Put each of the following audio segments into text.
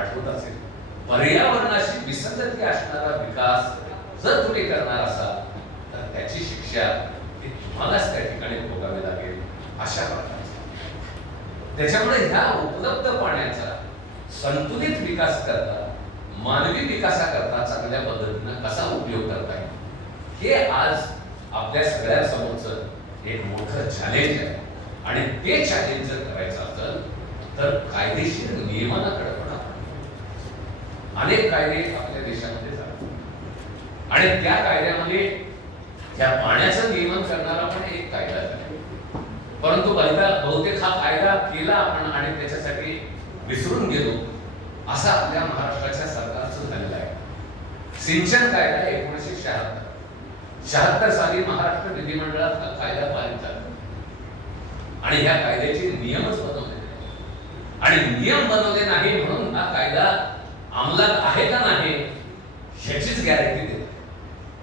आठवत असेल. पर्यावरणाशी विसंगती असणारा विकास जर तुम्ही करणार असाल तर त्याची शिक्षा ही तुम्हालाच त्या ठिकाणी भोगावी लागेल अशा प्रकारचा. त्याच्यामुळे ह्या उपलब्ध पाण्याचा संतुलित विकास करता मानवी विकासाकरता चांगल्या पद्धतीनं कसा उपयोग करता येईल? हे आज आपल्या सगळ्यांसमोरचं एक मोठं चॅलेंज आहे. आणि ते चॅलेंज जर करायचं असेल तर कायदेशीर नियमानाकडे अनेक कायदे आपल्या देशामध्ये झाले आणि त्या कायद्यामध्ये त्या पाण्याचं नियमन करणारा पण एक कायदा झाला परंतु बहुधा बहुतेक हा कायदा केला आपण आणि त्याच्यासाठी विसरून गेलो असं आपल्या महाराष्ट्राच्या सरकारचं झालेलं आहे. सिंचन कायदा एकोणीसशे शहात्तर. शहात्तर साली महाराष्ट्र विधिमंडळात हा कायदा पारित झाला. आणि ह्या कायद्याचे नियमच बनवले आणि नियम बनवले नाही म्हणून हा कायदा अंमलात आहे का नाही ह्याचीच गॅरंटी देते.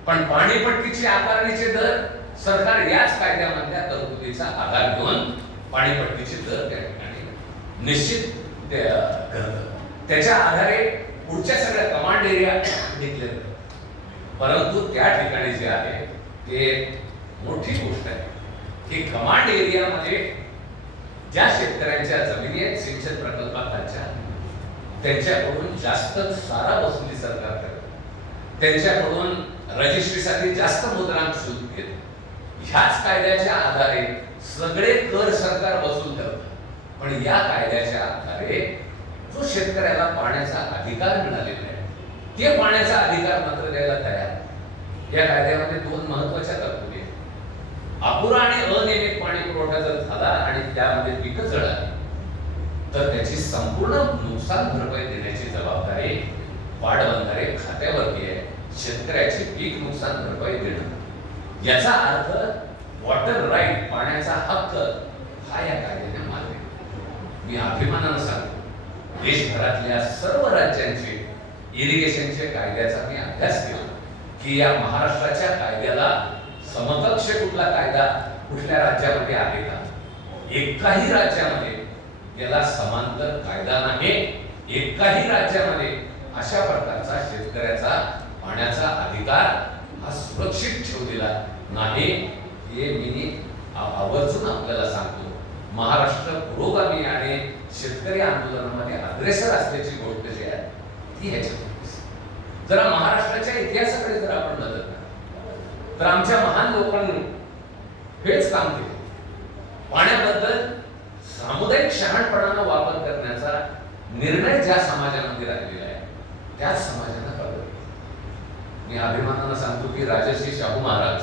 पण पाणीपट्टीची आकारणीचे दर सरकार याच कायद्यामधल्या तरतुदीचा आधार घेऊन पाणीपट्टीचे दर त्या ठिकाणी निश्चित ते, त्याच्या आधारे पुढच्या सगळ्या कमांड एरिया घेतले जातात. परंतु त्या ठिकाणी जे आहे ते मोठी गोष्ट आहे. की कमांड एरियामध्ये ज्या शेतकऱ्यांच्या जमिनी आहेत सिंचन प्रकल्पाखालच्या त्यांच्याकडून जास्त सारा वसुली सरकार करत. त्यांच्याकडून रजिस्ट्रीसाठी जास्त मुद्रांक शुल्क घेत. ह्याच कायद्याच्या आधारे सगळे कर सरकार वसूल करत. पण या कायद्याच्या आधारे जो शेतकऱ्याला पाण्याचा अधिकार मिळालेला आहे ते पाण्याचा अधिकार मात्र द्यायला तयार या कायद्यामध्ये दोन महत्त्वाच्या तरतुदी आहेत. अपुरा आणि अनियमित पाणी पुरवठा जर झाला आणि त्यामध्ये पिकं जळाली तर त्याची संपूर्ण नुकसान भरपाई देण्याची जबाबदारी पाटबंधारे खात्यावरती आहे. शेतकऱ्याची पीक नुकसान भरपाई देणं. याचा अर्थ वॉटर राईट पाण्याचा हक्क हा या कायद्याने मान्य मी अभिमानानं सांगतो देशभरातल्या सर्व राज्यांचे इरिगेशनचे कायद्याचा मी अभ्यास केला. की या महाराष्ट्राच्या कायद्याला समकक्ष कुठला कायदा कुठल्या राज्यामध्ये आहे का? एकाही राज्यामध्ये याला समांतर कायदा नाही एकाही राज्यामध्ये अशा प्रकारचा शेतकऱ्याचा पाण्याचा अधिकार हा सुरक्षित ठेवलेला नाही हे मी आवर्जून आपल्याला सांगतो. महाराष्ट्र पुरोगामी आणि शेतकरी आंदोलनामध्ये अग्रेसर असल्याची गोष्ट जी आहे ती ह्याच्यामध्ये जरा महाराष्ट्राच्या इतिहासाकडे जर आपण नजर तर आमच्या महान लोकांनी हेच काम केले. पाण्याबद्दल सामुदायिक शहाणपणानं वापर करण्याचा निर्णय ज्या समाजामध्ये राहिलेला आहे त्याच समाजानं कळवलं मी अभिमानानं सांगतो की राजश्री शाहू महाराज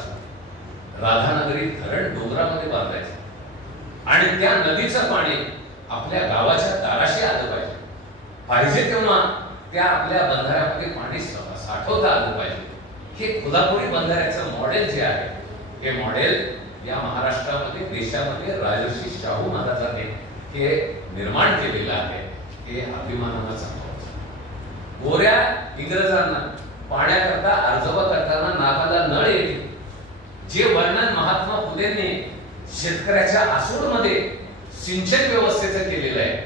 राधानगरी धरण डोंगरामध्ये बांधायचे. आणि त्या नदीचं पाणी आपल्या गावाच्या दाराशी आलं पाहिजे पाहिजे तेव्हा त्या आपल्या बंधाऱ्यामध्ये पाणी साठवता आलं पाहिजे. हे कोल्हापुरी बंधाऱ्याचं मॉडेल जे आहे हे मॉडेल या महाराष्ट्रामध्ये देशामध्ये राजर्षी शाहू महाराजांनी हे निर्माण केलेलं आहे हे अभिमानानं सांगतो गोऱ्या इंग्रजांना पाण्याकरता अर्जवा करताना नाकाला नळ येते जे वर्णन महात्मा फुलेंनी शेतकऱ्याच्या आसूडमध्ये सिंचन व्यवस्थेचं केलेलं आहे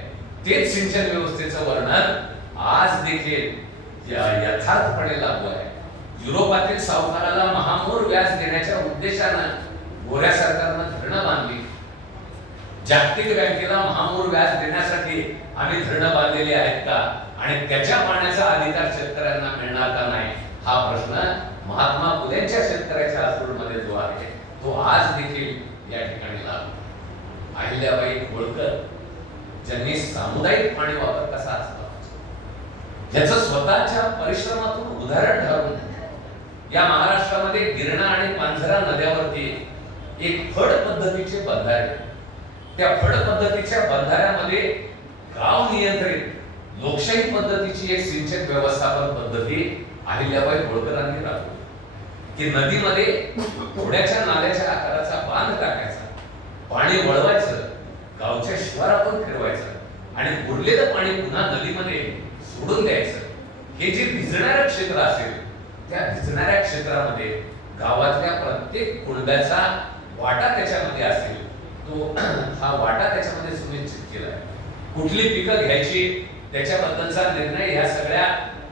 तेच सिंचन व्यवस्थेचं वर्णन आज देखील यथार्थपणे लागू आहे. युरोपातील सावकाराला महामोर व्याज देण्याच्या उद्देशानं गोऱ्या सरकारनं धरणं बांधली. जागतिक बँकेला महामूर व्याज देण्यासाठी आम्ही धरणं बांधलेली आहेत का? आणि त्याच्या पाण्याचा अधिकार शेतकऱ्यांना मिळणार का नाही? हा प्रश्न महात्मा फुलेंच्या शेतकऱ्याच्या आसूडमध्ये जो आहे तो आज देखील या ठिकाणी लागतो अहिल्याबाई होळकर ज्यांनी सामुदायिक पाणी वापर कसा असतो? ज्याचं स्वतःच्या परिश्रमातून उदाहरण ठरवून या महाराष्ट्रामध्ये गिरणा आणि पांझरा नद्यावरती एक फड पद्धतीचे बंधारे. त्या फड पद्धतीच्या बंधाऱ्यामध्ये गाव नियंत्रित लोकशाही पद्धतीची एक सिंचन व्यवस्थापन पद्धती अहिल्याबाई होळकरांनी राबवली. की नदीमध्ये घोड्याच्या नाल्याच्या आकाराचा बांध टाकायचा पाणी वळवायचं गावच्या शिवारातून फिरवायचं आणि उरलेलं पाणी पुन्हा नदीमध्ये सोडून द्यायचं. हे जे भिजणारं क्षेत्र असेल त्या भिजणाऱ्या क्षेत्रामध्ये गावातल्या प्रत्येक कुणब्याचा वाटा त्याच्यामध्ये असेल तो हा वाटा त्याच्यामध्ये सुनिश्चित केला कुठली पिकं घ्यायची त्याच्याबद्दलचा निर्णय ह्या सगळ्या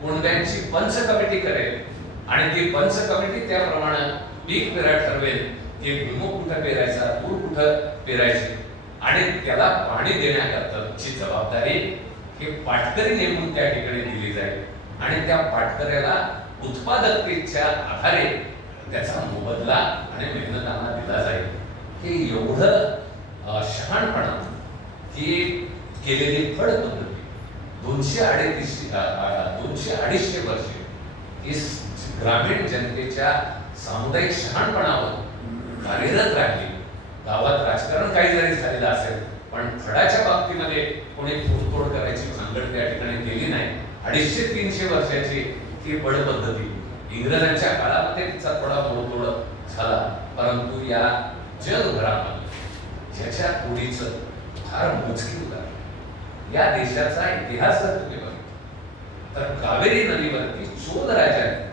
कुणब्यांची पंच कमिटी करेल. आणि ती पंच कमिटी त्याप्रमाणे पीक पेरा ठरवेल की भुईमुग कुठं पेरायचा तूर कुठं पेरायची. आणि त्याला पाणी देण्याकरताची जबाबदारी हे पाटकरी नेमून त्या ठिकाणी दिली जाईल. आणि त्या पाटकऱ्याला उत्पादकतेच्या आधारे त्याचा मोबदला आणि मेहनतांना दिला जाईल. हे एवढं शहाणपणा ही केलेली फड पद्धती दोनशे अडीचशे दोनशे अडीचशे वर्षे ही ग्रामीण जनतेच्या सामुदायिक शहाणपणावर कार्यरत राहिली. गावात राजकारण काही जरी झालेलं असेल पण फडाच्या बाबतीमध्ये कोणी फोडतोड करायची भानगड त्या ठिकाणी केली नाही. अडीचशे तीनशे वर्षाची ही बड पद्धती इंग्रजांच्या काळामध्ये तिचा थोडा मोडतोड झाला परंतु या जगभरामध्ये ज्याच्या कोडीचं फार मोजकी उदाहरण या देशाचा इतिहास जर तुम्ही बघितला तर कावेरी नदीवरती चोल राजाने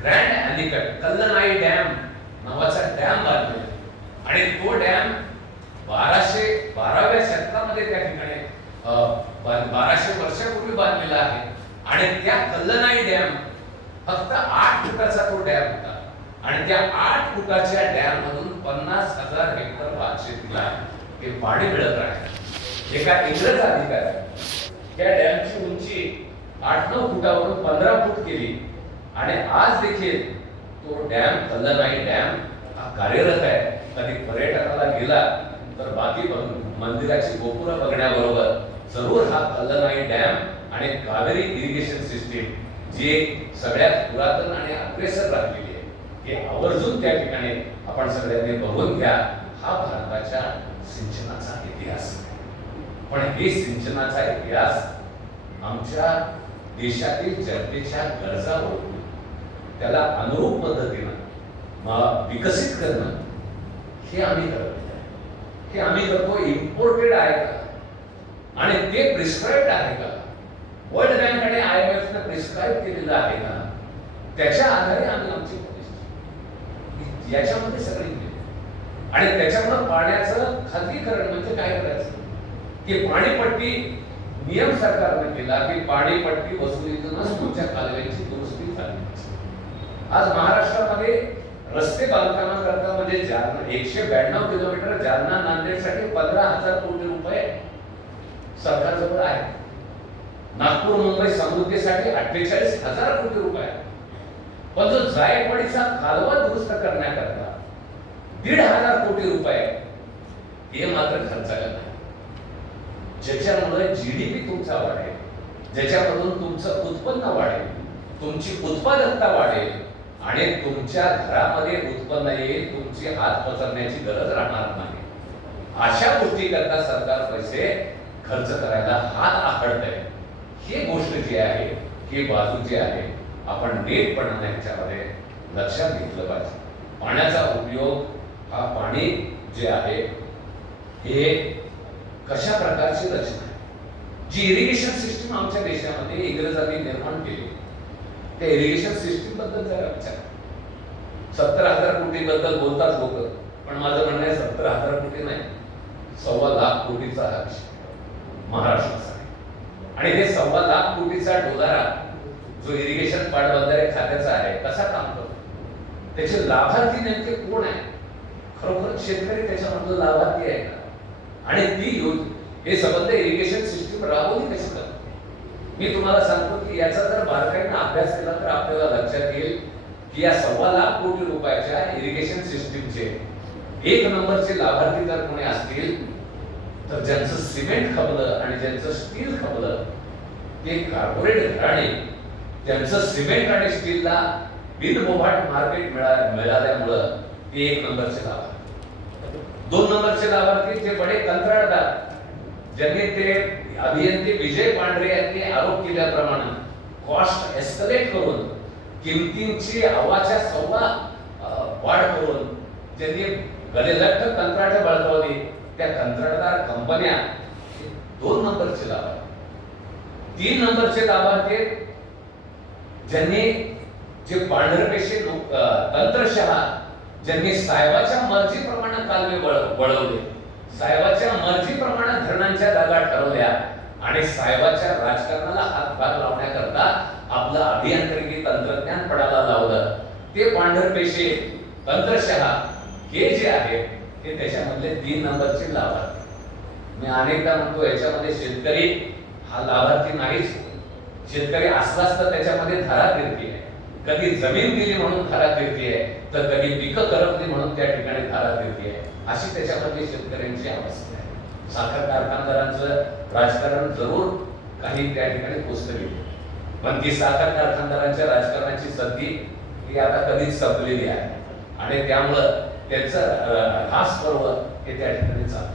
ग्रँड अॅनिकट कल्लनाई डॅम नावाचा डॅम बांधलेला आणि तो डॅम बाराशे बाराव्या शतकामध्ये त्या ठिकाणी अं, बाराशे वर्षापूर्वी बांधलेला आहे. आणि त्या कल्लनाई डॅम फक्त आठ फुटाचा तो डॅम होता. आणि त्या आठ फुटाच्या डॅम मधून पन्नास हजार हेक्टर भात शेतीला हे पाणी मिळत आहे एका इंग्रज अधिकाऱ्याने त्या डॅमची उंची आठ नऊ फुटावरून पंधरा फूट केली. आणि आज देखील तो डॅम कल्लनाई डॅम हा कार्यरत आहे. कधी पर्यटकाला गेला तर बाकी मंदिराची गोपुरं बघण्याबरोबर जरूर हा कल्लनाई डॅम आणि कावेरी इरिगेशन सिस्टीम जी सगळ्यात पुरातन आणि अग्रेसर राहिलेली आहे हे आवर्जून त्या ठिकाणी आपण सगळ्यांनी बघून घ्या हा भारताच्या सिंचनाचा इतिहास पण हे सिंचनाचा इतिहास आमच्या देशातील जनतेच्या गरजा ओळखून त्याला अनुरूप पद्धतीनं विकसित करणं हे आम्ही करत हे आम्ही करतो इम्पोर्टेड आहे का? आणि ते प्रिस्क्राईब्ड आहे का? वर्ल्ड बँक आणि आय एम एफ प्रिस्क्राईब केलेलं आहे ना त्याच्या आधारे आम्ही आमची पॉलिसी याच्यामध्ये सगळी गेली. आणि त्याच्यामुळे पाण्याचं खाजगीकरण म्हणजे काय करायचं? की पाणीपट्टी नियम सरकारने केला की पाणीपट्टी वसुलीचं नसतोच्या कालव्यांची दुरुस्ती झाली. आज महाराष्ट्रामध्ये रस्ते बांधकामाकरता म्हणजे जालना एकशे ब्याण्णव किलोमीटर जालना नांदेडसाठी पंधरा हजार कोटी रुपये सरकारजवळ आहे नागपूर मुंबई समृद्धीसाठी अठ्ठेचाळीस हजार कोटी रुपये पण जो जायकवाडीचा कालवा दुरुस्त करण्याकरता दीड हजार कोटी रुपये हे मात्र खर्चाला नाही ज्याच्यामुळे जीडीपी तुमचा वाढेल ज्याच्यामधून तुमचं उत्पन्न वाढेल तुमची उत्पादकता वाढेल आणि तुमच्या घरामध्ये उत्पन्न येईल तुमची हात पसरण्याची गरज राहणार नाही. अशा गोष्टी करता सरकार पैसे खर्च करायला हात आखडत आहे ही गोष्ट जी आहे ही बाजू जी आहे आपण नीटपणाने ह्याच्यामध्ये लक्षात घेतलं पाहिजे. पाण्याचा उपयोग हा पाणी जे आहे हे कशा प्रकारची रचना आहे? जी इरिगेशन सिस्टीम आमच्या देशामध्ये इंग्रजांनी निर्माण केली. त्या इरिगेशन सिस्टीमबद्दल जरा विचार. सत्तर हजार कोटी बद्दल बोलतात लोक पण माझं म्हणणं आहे सत्तर हजार कोटी नाही सव्वा लाख कोटीचा हा महाराष्ट्र. आणि हे सव्वा लाख कोटीचा डोलारा जो इरिगेशन पाटबंधारे खात्याचा आहे कसा काम करतो? त्याचे लाभार्थी नेमके कोण आहे? खरोखर शेतकरी त्याच्यामधलं लाभार्थी आहे का? आणि ती योजना हे संबंध इरिगेशन सिस्टीम राबवली कशी करतो? मी तुम्हाला सांगतो की याचा जर बारकाईनं अभ्यास केला तर आपल्याला लक्षात येईल की या सव्वा लाख कोटी रुपयाच्या इरिगेशन सिस्टीमचे एक नंबरचे लाभार्थी जर कोणी असतील तर ज्यांचं सिमेंट खपलं आणि ज्यांचं स्टील खपलं ते कार्पोरेट घराणे. त्यांचं सिमेंट आणि स्टीलला बिनबोभाट मार्केट मिळा मिळाल्यामुळं ते एक नंबरचे लाभार्थी. दोन नंबरचे लाभार्थी जे बडे कंत्राटदार ज्यांनी ते अभियंते विजय पांढरे यांनी आरोप केल्याप्रमाणे कॉस्ट एस्कलेट करून किमतींची हवाच्या सव्वा वाढ करून ज्यांनी गलेलठ्ठ कंत्राट बळकावली त्या कंत्राटदार कंपन्या दोन नंबरचे लाभार्थी तीन नंबरचे लाभार्थी ज्यांनी जे पांढरपेशे लोक तंत्रशहा ज्यांनी साहेबाच्या मर्जीप्रमाणे कालवे वळवले साहेबाच्या मर्जीप्रमाणे धरणांच्या जागा ठरवल्या आणि साहेबाच्या राजकारणाला हातभार लावण्याकरता आपलं अभियांत्रिकी तंत्रज्ञान पडायला लावलं. ते पांढरपेशे तंत्रशहा हे जे आहे हे त्याच्यामधले तीन नंबरचे लाभार्थी. मी अनेकदा म्हणतो याच्यामध्ये शेतकरी हा लाभार्थी नाहीच. शेतकरी असलाच तर त्याच्यामध्ये धरातीर्थी आहे. कधी जमीन दिली म्हणून धरातीर्थी आहे तर कधी पिकं करपली म्हणून त्या ठिकाणी धरातीर्थी आहे. अशी त्याच्यामध्ये शेतकऱ्यांची अवस्था आहे. साखर कारखानदारांचं राजकारण जरूर काही त्या ठिकाणी पुस्तक पण ती साखर कारखानदारांच्या राजकारणाची संधी ही आता कधीच संपलेली आहे. आणि त्यामुळं त्यांचं अं, हास पर्व हे त्या ठिकाणी चालतं.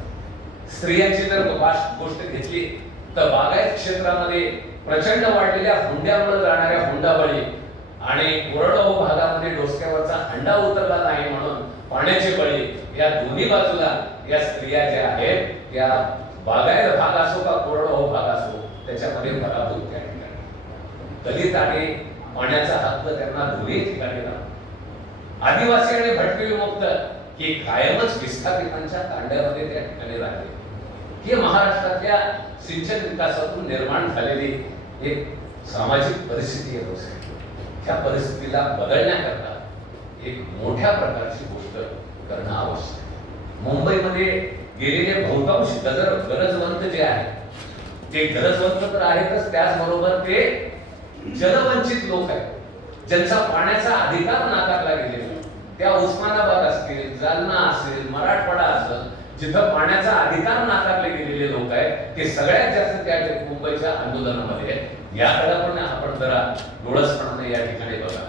स्त्रियांची जर गोष्ट गोष्ट घेतली तर बागायत क्षेत्रामध्ये प्रचंड वाढलेल्या हुंड्यामुळे जाणाऱ्या हुंडाबळी आणि कोरडवाहू भागामध्ये डोसक्यावरचा अंडा उतरला नाही म्हणून पाण्याचे बळी या दोन्ही बाजूला या स्त्रिया ज्या आहेत त्या बागायत भाग असो का कोरडवाहू भाग असो त्याच्यामध्ये पराभूत त्या ठिकाणी. दलित आणि पाण्याचा हक्क त्यांना दोन्ही ठिकाणी लागतो. आदिवासी आणि भटके विमुक्त हे कायमच विस्थापितांच्या तांड्यामध्ये त्या ठिकाणी राहिले. हे महाराष्ट्रातल्या सिंचन विकासातून निर्माण झालेली एक सामाजिक परिस्थिती आहे त्या परिस्थितीला बदलण्याकरता एक मोठ्या प्रकारची गोष्ट करणं आवश्यक आहे. मुंबईमध्ये गेलेले बहुतांश गजर गरजवंत जे आहेत ते गरजवंत तर आहेतच त्याचबरोबर ते जलवंचित लोक आहेत. ज्यांचा पाण्याचा अधिकार नाकारला गेलेला त्या उस्मानाबाद असतील जालना असेल मराठवाडा असेल जिथं पाण्याचा अधिकार नाकारले गेलेले लोक आहेत ते सगळ्यात जास्त त्या मुंबईच्या आंदोलनामध्ये आहेत. याकडे पण आपण जरा डोळसपणाने या ठिकाणी बघा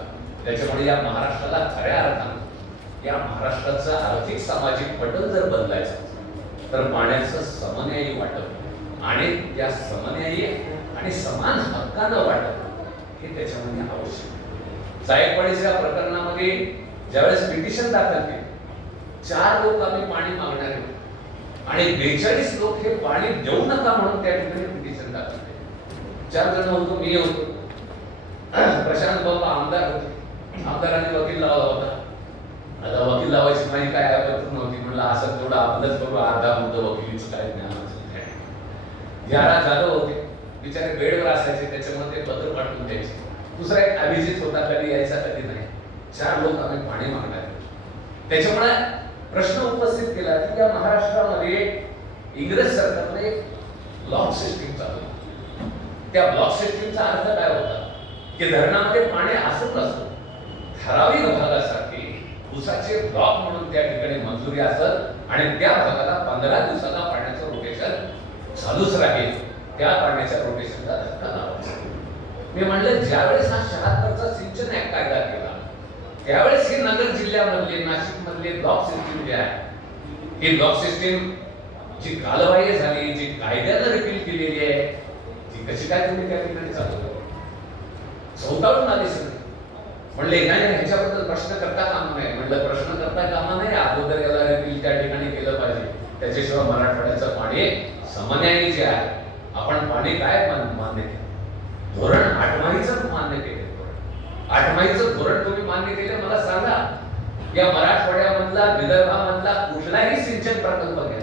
त्याच्यामुळे या महाराष्ट्राला खऱ्या अर्थानं या महाराष्ट्राचं आर्थिक सामाजिक पटल जर बदलायचं तर पाण्याचं समन्यायी वाटप आणि त्या समन्यायी आणि समान हक्कानं वाटप हे त्याच्यामध्ये आवश्यक जायकवाडीच्या प्रकरणामध्ये ज्यावेळेस पिटिशन दाखल केले चार लोक आम्ही पाणी मागणार होतो आणि बेचाळीस लोक हे पाणी देऊ नका म्हणून त्या ठिकाणी पिटिशन दाखल केले. चार जण होतो मी होतो. प्रशांत बाबा आमदार होते. आमदारांनी वकील लावला होता. आता वकील लावायची माझी काय आपत्ती नव्हती. म्हणलं असं थोडं आपलंच करू अर्धा मुद्दा वकिलीच काय ज्ञान यारा जाधव होते. बिचारे बेडवर असायचे त्याच्यामुळे ते पत्र पाठवून द्यायचे. दुसरा एक अभिजित होता कधी यायचा कधी नाही. चार लोक आम्ही पाणी मागणार त्याच्यामुळे प्रश्न उपस्थित केला की या महाराष्ट्रामध्ये इंग्रज सरकारने ब्लॉक सिस्टीम चालू त्या ब्लॉक सिस्टीमचा अर्थ काय होता? की धरणामध्ये पाणी असत नसतं ठराविक भागासाठी उसाचे ब्लॉक म्हणून त्या ठिकाणी मंजुरी असत आणि त्या भागाला पंधरा दिवसाला पाण्याचं रोटेशन चालूच राहील. त्या पाण्याच्या रोटेशनला धक्का लावायचा मी म्हणलं ज्यावेळेस हा शहात्तरचा सिंचन ऍक्ट कायदा केला त्यावेळेस हे नगर जिल्ह्यामधले नाशिक मधले ब्लॉक सिस्टीम जे आहे ही ब्लॉक सिस्टीम जी कालबाह्य झाली जी कायद्यानं रिपील केलेली आहे ती कशी काय तुम्ही त्या ठिकाणी चालू करा चौताळून आले सर. म्हणले नाही ह्याच्याबद्दल प्रश्न करता कामा नाही म्हणलं प्रश्न करता कामा नाही अगोदर याला रिपील त्या ठिकाणी केलं पाहिजे. त्याच्याशिवाय मराठवाड्याचं पाणी समन्यायी जे आहे आपण पाणी काय मान- मान्य केलं? धोरण आठमाईचं मान्य केलं. आठवाईचं धोरण तुम्ही मान्य केलं मला सांगा. या मराठवाड्यामधला विदर्भामधला कुठलाही सिंचन प्रकल्प घ्या.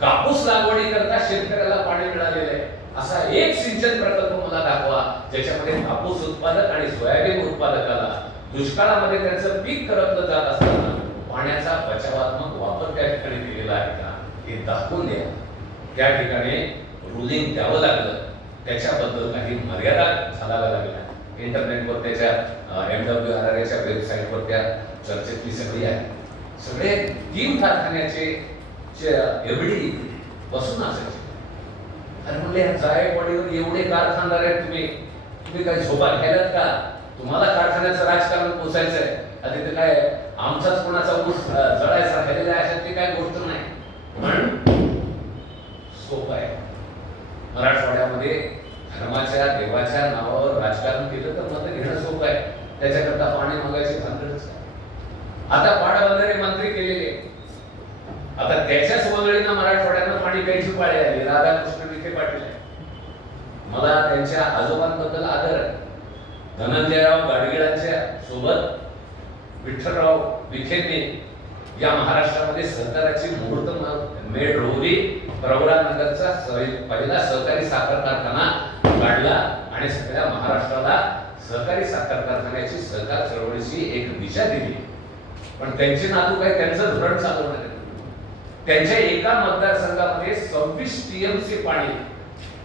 कापूस लागवडी करता शेतकऱ्याला पाणी मिळालेलं आहे. असा एक सिंचन प्रकल्प मला दाखवा ज्याच्यामध्ये कापूस उत्पादक आणि सोयाबीन उत्पादकाला दुष्काळामध्ये त्यांचं पीक करपलं जात असताना पाण्याचा बचावात्मक वापर त्या ठिकाणी केलेला आहे का हे दाखवून द्या. त्या ठिकाणी रुलिंग द्यावं लागलं. त्याच्याबद्दल काही मर्यादा घालाव्या लागल्या. इंटरनेटवर त्याच्या एम डब्ल्यू आर आर एच्या वेबसाईटवर त्या चर्चेतली सगळी आहे. सगळे तीन कारखान्याचे एवढी बसून असायचे. अरे म्हणले ह्या जायकवाडीवर एवढे कारखानदार आहेत तुम्ही. तुम्ही काही झोपा केल्यात का? तुम्हाला कारखान्याचं राजकारण पोचायचं आहे. आता तिथे काय आमचाच कोणाचा ऊस जळायचा राहिलेला आहे ते काय गोष्ट नाही. पण सोपं आहे. मराठवाड्यामध्ये धर्माच्या देवाच्या नावावर राजकारण केलं तर मत घेणं सोपं आहे. त्याच्याकरता पाणी मागायची भानगडच आता पाडाबंधारे मंत्री केलेले. आता त्याच्याच वगळीनं मराठवाड्यानं पाणी प्यायची पाळी आली. राधाकृष्ण विखे पाटील मला त्यांच्या आजोबांबद्दल आदर आहे. धनंजयराव गाडगिळांच्या सोबत विठ्ठलराव विखेंनी या महाराष्ट्रामध्ये सहकाराची मुहूर्त म- मेढ रोवली. प्रवरानगरचा पहिला सहकारी साखर कारखाना काढला आणि सगळ्या महाराष्ट्राला सहकारी साखर कारखान्याची सहकार चळवळीची एक दिशा दिली. पण त्यांचे नातू काय त्यांचं धोरण चालवणार त्यांच्या एका मतदारसंघामध्ये सव्वीस टीएमसी पाणी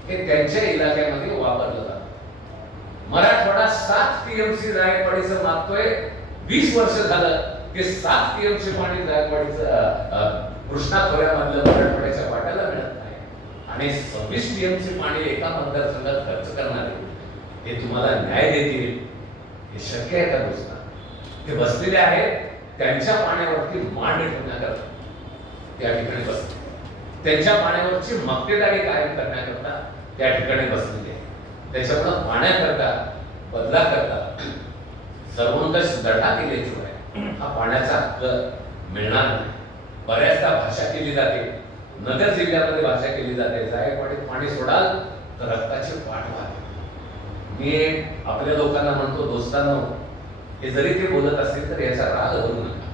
हे त्यांच्या इलाक्यामध्ये वापरलं जात. मराठवाडा सात टीएमसी जायकवाडीचं मागतोय. वीस वर्ष झालं की सात टीएमसी पाणी जायकवाडीचं कृष्णा खोऱ्यामधलं मराठवाड्याच्या वाट्याला मिळत नाही. आणि सव्वीस टीएमसी पाणी एका मतदारसंघात खर्च करणारे हे तुम्हाला न्याय देतील हे शक्य आहे का दुसरा ते बसलेले आहेत त्यांच्या पाण्यावरती मांड ठेवण्याकरता. त्या ठिकाणी बसले त्यांच्या पाण्यावरची मक्तेदारी कायम करण्याकरता त्या ठिकाणी बसलेले आहे त्याच्यामुळं पाण्याकरता बदलाकरता सर्वंकष लढा केल्याशिवाय हा पाण्याचा हक्क मिळणार नाही. बऱ्याचदा भाषा केली जाते. नगर जिल्ह्यामध्ये भाषा केली जाते. जायकवाडीत पाणी सोडाल तर रक्ताची पाठ वाहते मी आपल्या लोकांना म्हणतो दोस्तांनो हे जरी ते बोलत असतील तर याचा राग करू नका.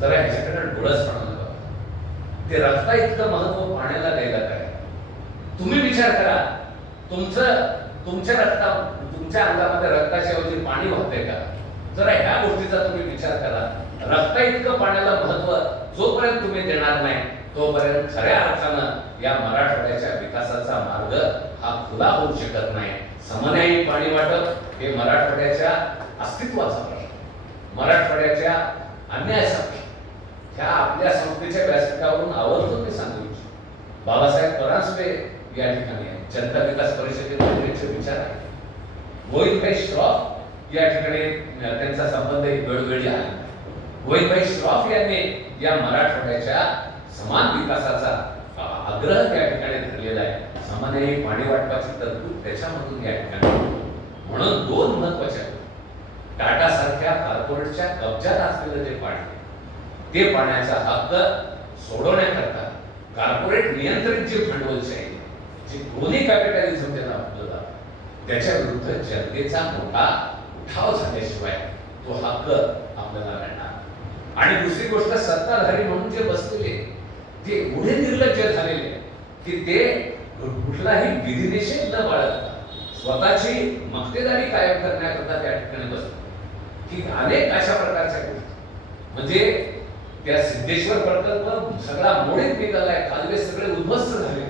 जरा ह्याच्याकडे डोळसपणा नका ते रक्ता इतकं महत्त्व पाण्याला द्यायला काय? तुम्ही विचार करा. तुमचं तुमच्या रक्ता तुमच्या अंगामध्ये रक्ताच्याऐवजी पाणी वाहते का? जरा ह्या गोष्टीचा तुम्ही विचार करा. रक्ता इतकं पाण्याला महत्त्व जोपर्यंत तुम्ही देणार नाही तोपर्यंत खऱ्या अर्थानं या मराठवाड्याच्या विकासाचा मार्ग हा खुला होऊ शकत नाही. समन्यायी पाणी वाटप हे मराठवाड्याच्या अस्तित्वाचा प्रश्न. मराठवाड्याच्या अन्यायाचा प्रश्न. ह्या आपल्या संस्थेच्या व्यासपीठावरून आवर्जून मी सांगू इच्छितो. बाबासाहेब परांजपे या ठिकाणी आहेत. जनता विकास परिषदेचे त्यांचे विचार आहे गोविंदभाई श्रॉफ या ठिकाणी त्यांचा संबंध वेळोवेळी आहे. गोविंदभाई श्रॉफ यांनी या मराठवाड्याच्या समान विकासाचा आग्रह त्या ठिकाणी धरलेला आहे. सामान्य पाणी वाटपाची तरतूद त्याच्यामधून या ठिकाणी म्हणून दोन महत्त्वाच्या टाटा सारख्या कॉर्पोरेटच्या कब्जात असलेलं जे पाणी ते पाण्याचा हक्क सोडवण्याकरता कॉर्पोरेट नियंत्रित जे भांडवलशाही आहे, जे दोन्ही कॅपिटॅलिझम त्यांना म्हटलं जातं त्याच्या विरुद्ध जनतेचा मोठा उठाव झाल्याशिवाय तो हक्क आपल्याला मिळणार आणि दुसरी गोष्ट सत्ताधारी म्हणून जे बसलेले ते एवढे निर्लज्ज झालेले की ते कुठलाही विधिनिषेध न बाळगता स्वतःची मक्तेदारी कायम करण्याकरता त्या ठिकाणी बसले की अनेक अशा प्रकारच्या गोष्टी. म्हणजे त्या सिद्धेश्वर प्रकल्प सगळा मोडीत निघालाय कालवे सगळे उद्ध्वस्त झाले.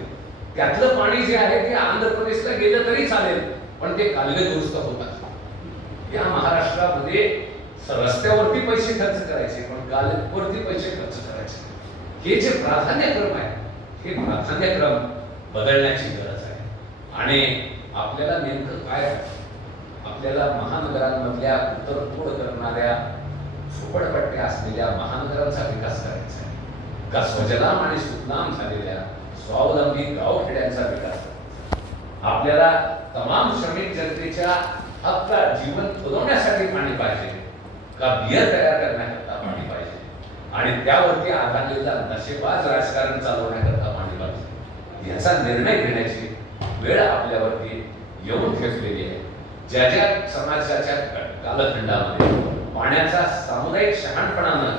त्यातलं पाणी जे आहे ते आंध्र प्रदेशला गेलं तरी चालेल पण ते कालवे दुरुस्त होतात. या महाराष्ट्रामध्ये रस्त्यावरती पैसे खर्च करायचे पण कालवरती पैसे खर्च करायचे. हे जे प्राधान्यक्रम आहे हे प्राधान्यक्रम बदलण्याची गरज आहे. आणि आपल्याला नेमकं काय आहे? आपल्याला महानगरांमधल्या उतरतोड करणाऱ्या झोपडपट्ट्या असलेल्या महानगरांचा विकास करायचा आहे. का स्वजलाम आणि सुनाम झालेल्या स्वावलंबी गावखेड्यांचा विकास करायचा? आपल्याला तमाम श्रमिक जनतेच्या हक्का जीवन फुलवण्यासाठी पाणी पाहिजे. का बियर तयार करण्यासाठी आणि त्यावरती आधारलेला नशेबाज राजकारण चालवण्याकरता पाणी पाहिजे याचा निर्णय घेण्याची वेळ आपल्यावरती येऊन ठेवलेली आहे. ज्या ज्या समाजाच्या कालखंडामध्ये पाण्याचा सामुदायिक शहाणपणानं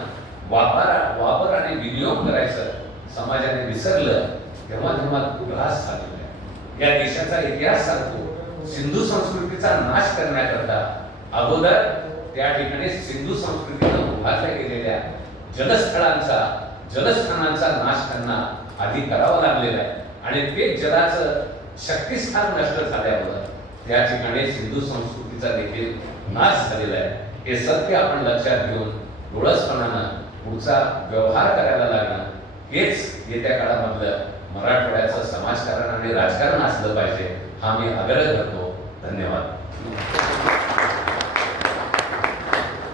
वापर वापर आणि विनियोग करायचं समाजाने विसरलं तेव्हा तेव्हा त्रास झालेला आहे. या देशाचा इतिहास सांगतो सिंधू संस्कृतीचा नाश करण्याकरता अगोदर त्या ठिकाणी सिंधू संस्कृतीनं उभारल्या गेलेल्या जलस्थळांचा जलस्थानांचा नाश त्यांना आधी करावा लागलेला आहे. आणि ते जलाचं शक्तिस्थान नष्ट झाल्यावर त्या ठिकाणी सिंधू संस्कृतीचा देखील नाश झालेला आहे. हे सत्य आपण लक्षात घेऊन डोळसपणानं पुढचा व्यवहार करायला लागणं हेच येत्या काळामधलं मराठवाड्याचं समाजकारण आणि राजकारण असलं पाहिजे हा मी आग्रह करतो. धन्यवाद.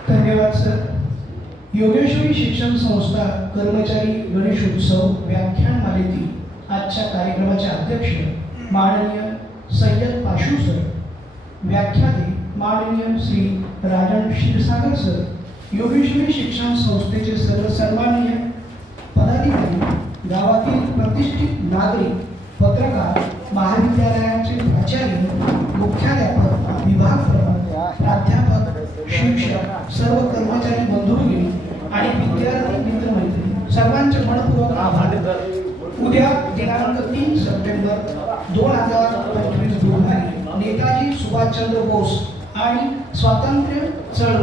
धन्यवाद सर. योगेश्वरी शिक्षण संस्था कर्मचारी गणेश उत्सव व्याख्यान मालेतील आजच्या कार्यक्रमाचे अध्यक्ष माननीय सय्यद पाशू सर. व्याख्याते माननीय श्री राजन क्षीरसागर सर. योगेश्वरी शिक्षण संस्थेचे सर्व सन्माननीय पदाधिकारी गावातील प्रतिष्ठित नागरिक पत्रकार महाविद्यालयाचे प्राचार्य मुख्याध्यापक विभाग प्रमुख प्राध्यापक शिक्षक सर्व कर्मचारी बंधू उद्या दिनांक तीन सप्टेंबर दोन हजार पंचवीस रोजी नेताजी सुभाषचंद्र बोस आणि स्वातंत्र्य चळवळ.